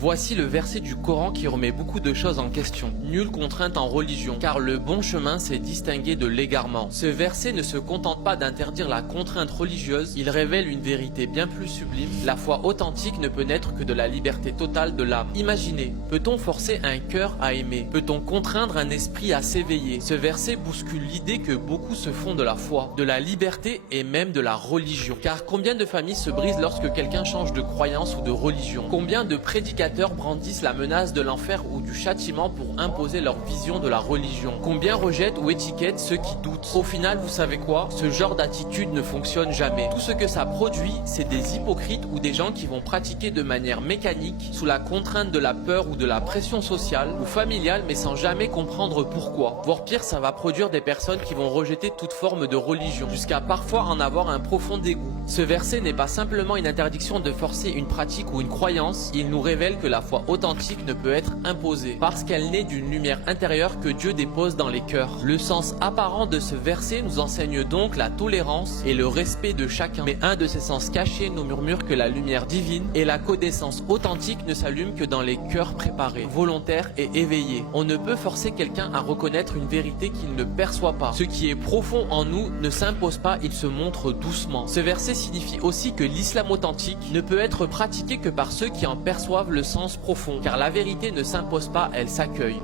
Voici le verset du Coran qui remet beaucoup de choses en question. Nulle contrainte en religion, car le bon chemin s'est distingué de l'égarement. Ce verset ne se contente pas d'interdire la contrainte religieuse, il révèle une vérité bien plus sublime. La foi authentique ne peut naître que de la liberté totale de l'âme. Imaginez, peut-on forcer un cœur à aimer? Peut-on contraindre un esprit à s'éveiller? Ce verset bouscule l'idée que beaucoup se font de la foi, de la liberté et même de la religion. Car combien de familles se brisent lorsque quelqu'un change de croyance ou de religion? Combien de prédicateurs brandissent la menace de l'enfer ou du châtiment pour imposer leur vision de la religion? Combien rejettent ou étiquettent ceux qui doutent? Au final, vous savez quoi? Ce genre d'attitude ne fonctionne jamais. Tout ce que ça produit, c'est des hypocrites ou des gens qui vont pratiquer de manière mécanique, sous la contrainte de la peur ou de la pression sociale ou familiale, mais sans jamais comprendre pourquoi. Voire pire, ça va produire des personnes qui vont rejeter toute forme de religion, jusqu'à parfois en avoir un profond dégoût. Ce verset n'est pas simplement une interdiction de forcer une pratique ou une croyance, il nous révèle que la foi authentique ne peut être imposée, parce qu'elle naît d'une lumière intérieure que Dieu dépose dans les cœurs. Le sens apparent de ce verset nous enseigne donc la tolérance et le respect de chacun, mais un de ses sens cachés nous murmure que la lumière divine et la connaissance authentique ne s'allument que dans les cœurs préparés, volontaires et éveillés. On ne peut forcer quelqu'un à reconnaître une vérité qu'il ne perçoit pas. Ce qui est profond en nous ne s'impose pas, il se montre doucement. Ce verset signifie aussi que l'islam authentique ne peut être pratiqué que par ceux qui en perçoivent le sens profond, car la vérité ne s'impose pas, elle s'accueille.